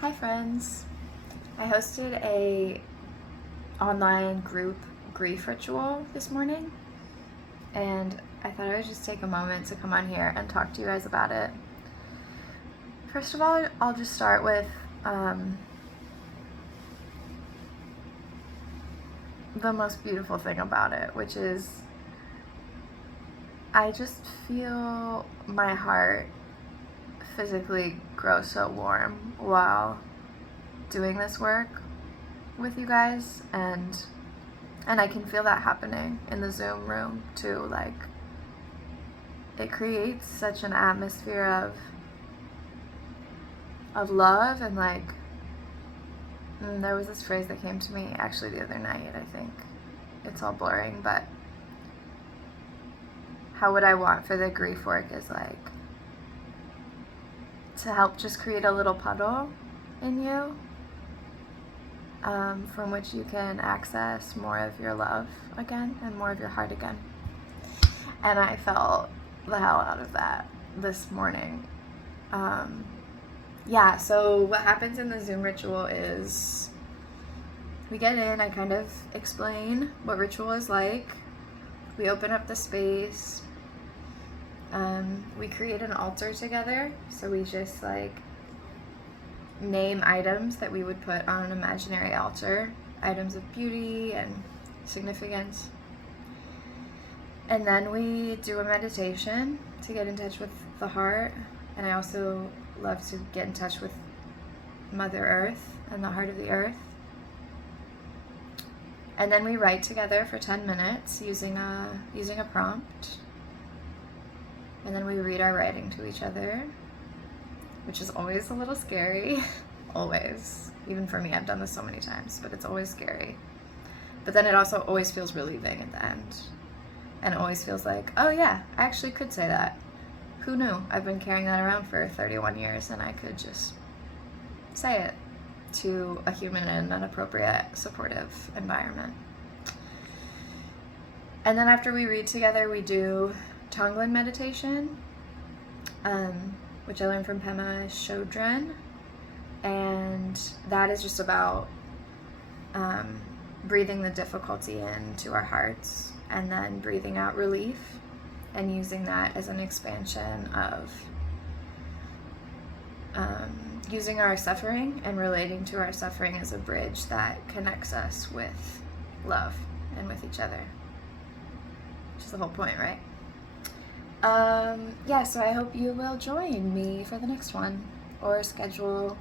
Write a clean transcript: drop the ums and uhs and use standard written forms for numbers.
Hi friends! I hosted a online group grief ritual this morning, and I thought I would just take a moment to come on here and talk to you guys about it. First of all, I'll just start with the most beautiful thing about it, which is I just feel my heart physically grow so warm while doing this work with you guys, and I can feel that happening in the Zoom room too. Like, it creates such an atmosphere of love, and like there was this phrase that came to me actually the other night. I think it's all blurring, but how would I want for the grief work is like to help just create a little puddle in you, from which you can access more of your love again and more of your heart again. And I felt the hell out of that this morning. So what happens in the Zoom ritual is we get in, I kind of explain what ritual is like. We open up the space. We create an altar together. So we just like name items that we would put on an imaginary altar, items of beauty and significance. And then we do a meditation to get in touch with the heart. And I also love to get in touch with Mother Earth and the heart of the earth. And then we write together for 10 minutes using a prompt. And then we read our writing to each other, which is always a little scary. Always. Even for me, I've done this so many times, but it's always scary. But then it also always feels relieving at the end. And it always feels like, oh yeah, I actually could say that. Who knew? I've been carrying that around for 31 years and I could just say it to a human in an appropriate, supportive environment. And then after we read together, we do Tonglen meditation, which I learned from Pema Chodron. And that is just about breathing the difficulty into our hearts and then breathing out relief, and using that as an expansion of using our suffering and relating to our suffering as a bridge that connects us with love and with each other, which is the whole point, right? So I hope you will join me for the next one, or schedule